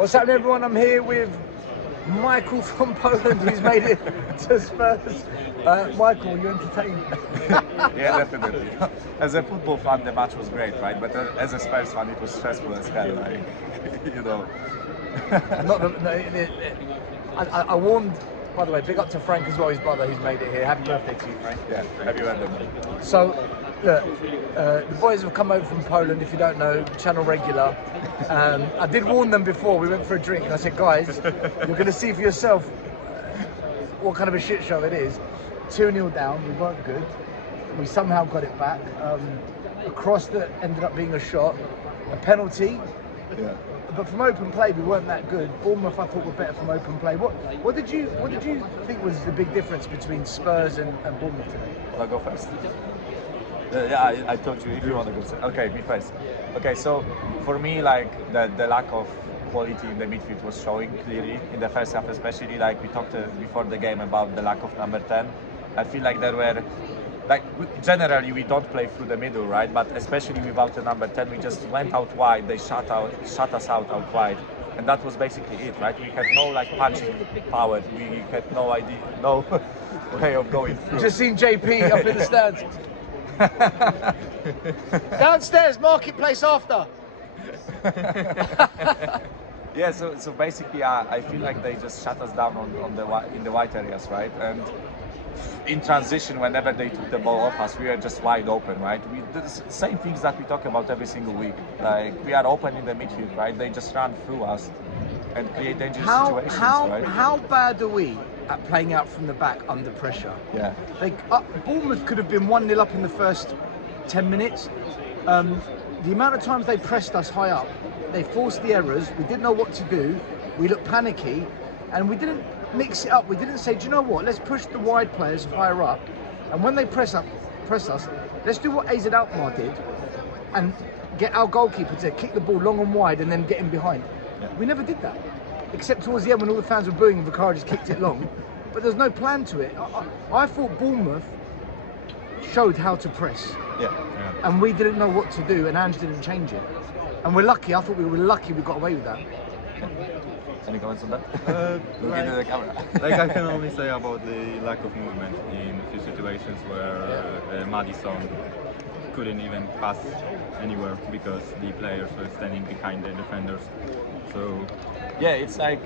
What's happening, everyone? I'm here with Michal from Poland, who's made it to Spurs. Michal, you entertained? Yeah, definitely. As a football fan, the match was great, right? But as a Spurs fan, it was stressful as hell, like, you know. I warned, by the way, big up to Frank as well, his brother, who's made it here. Happy birthday to you, Frank. Yeah, happy birthday. So, look, the boys have come over from Poland, if you don't know, channel regular. I did warn them before, we went for a drink, and I said, guys, you're going to see for yourself what kind of a shit show it is. 2-0 down, we weren't good. We somehow got it back. A cross that ended up being a shot, a penalty. Yeah. But from open play, we weren't that good. Bournemouth, I thought, were better from open play. What did you think was the big difference between Spurs and Bournemouth today? I'll go first. Yeah, I told you if you want to go first. Okay, me first. Okay, so for me, like the lack of quality in the midfield was showing clearly in the first half, especially like we talked before the game about the lack of number 10. I feel like there were. Like, generally we don't play through the middle, right? But especially without a number 10, we just went out wide. They shut us out wide, and that was basically it, right? We had no like punching power. We had no idea, no way of going through. Just seen JP up in the stands. Downstairs, marketplace after. Yeah, so basically, I feel like they just shut us down in the white areas, right? And in transition, whenever they took the ball off us, we were just wide open, right? We did the same things that we talk about every single week. Like, we are open in the midfield, right? They just run through us and create dangerous situations, right? How bad are we at playing out from the back under pressure? Yeah. Bournemouth could have been 1-0 up in the first 10 minutes. The amount of times they pressed us high up, they forced the errors, we didn't know what to do, we looked panicky, and we didn't mix it up. We didn't say, do you know what, let's push the wide players higher up, and when they press us, let's do what AZ Alkmaar did and get our goalkeeper to kick the ball long and wide and then get him behind. Yeah. We never did that, except towards the end when all the fans were booing and Vicario just kicked it long, but there's no plan to it. I thought Bournemouth showed how to press, and we didn't know what to do, and Ange didn't change it, and we're lucky. I thought we were lucky we got away with that. Any comments on that? Like, into the camera. Like, I can only say about the lack of movement in a few situations where Maddison couldn't even pass anywhere because the players were standing behind the defenders. So yeah, it's like,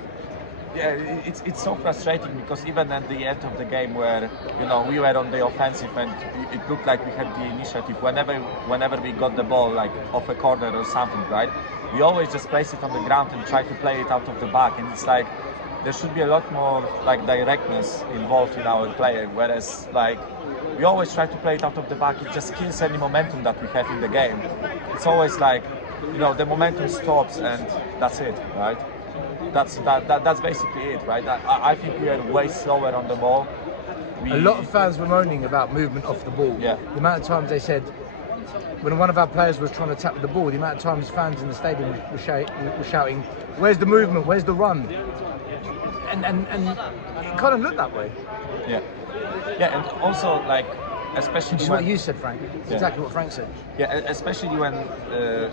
yeah, it's so frustrating because even at the end of the game where, you know, we were on the offensive and it looked like we had the initiative, whenever we got the ball like off a corner or something, right? We always just place it on the ground and try to play it out of the back, and it's like there should be a lot more like directness involved in our play, whereas like we always try to play it out of the back. It just kills any momentum that we have in the game. It's always like, you know, the momentum stops and that's it, right? That's basically it, right? I think we are way slower on the ball. A lot of fans were moaning about movement off the ball. Yeah. The amount of times they said, when one of our players was trying to tap the ball, the amount of times fans in the stadium were shouting, "Where's the movement? Where's the run?" And it kind of looked that way. Yeah, yeah, and also like, especially which is what you said, Frank. It's exactly what Frank said. Yeah, especially when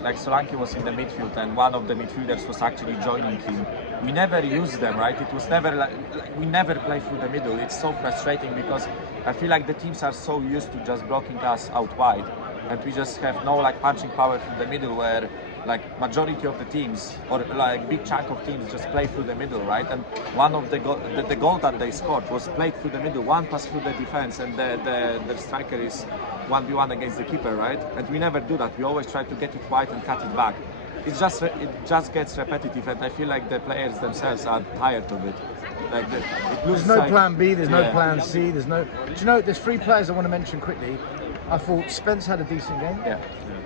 like Solanke was in the midfield and one of the midfielders was actually joining him. We never used them, right? It was never like we never play through the middle. It's so frustrating because I feel like the teams are so used to just blocking us out wide, and we just have no like punching power through the middle where like majority of the teams or like big chunk of teams just play through the middle, right? And one of the goal that they scored was played through the middle, one pass through the defense, and the striker is 1v1 against the keeper, right? And we never do that. We always try to get it wide and cut it back. It just gets repetitive, and I feel like the players themselves are tired of it. Like there's no plan B, there's no plan C, there's no. Do you know? There's 3 players I want to mention quickly. I thought Spence had a decent game. Yeah.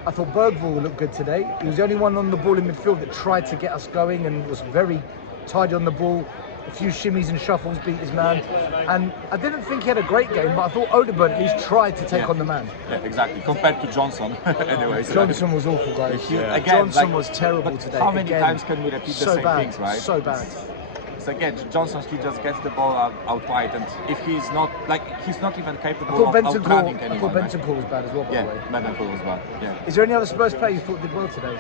I thought Bergvall looked good today. He was the only one on the ball in midfield that tried to get us going and was very tidy on the ball. A few shimmies and shuffles, beat his man. And I didn't think he had a great game, but I thought Odegaard at least tried to take on the man. Yeah, exactly. Compared to Johnson, anyways. Johnson was awful, guys. Again, Johnson was terrible today. How many times can we repeat the same things, right? So bad. Again, Johnson, he just gets the ball out wide, and if he's not even capable of outrunning anyone. I thought Bentancur was bad as well, by the way. Yeah, Bentancur was bad. Yeah. Is there any other Spurs player you thought did well today?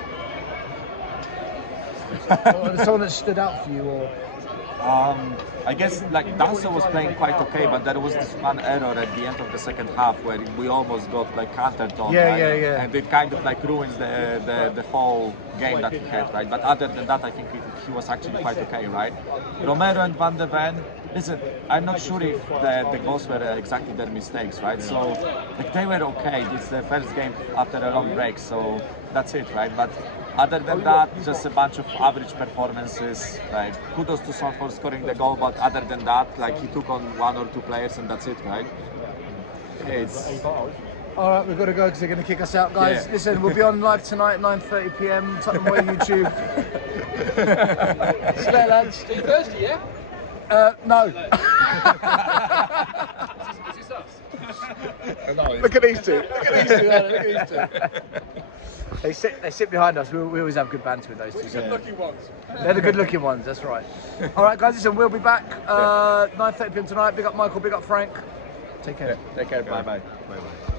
Or someone that stood out for you, or I guess like Danso was playing quite okay, but there was this one error at the end of the second half where we almost got like countered on, Yeah, right? yeah, yeah. And it kind of like ruins the whole game that he had, right? But other than that, I think he was actually quite okay, right? Romero and Van de Ven, listen, I'm not sure if the goals were exactly their mistakes, right? So like they were okay. It's the first game after a long break, so that's it, right? But other than that, just a bunch of average performances. Like kudos to Son for scoring the goal, but other than that, like he took on one or two players and that's it, right? It's all right, we've got to go because they're going to kick us out, guys. Yeah. Listen, we'll be on live tonight, 9:30 p.m. Tottenham Way YouTube. See you later, lads. Thursday, yeah? No. Is this us? Look at these two. Look at these two. Look at these two. They sit behind us. We always have good banter with those two. So. Lucky ones. They're the good-looking ones. That's right. All right, guys. Listen, we'll be back 9:30 p.m. tonight. Big up Michael. Big up Frank. Take care. take care. Bye bye. Bye bye.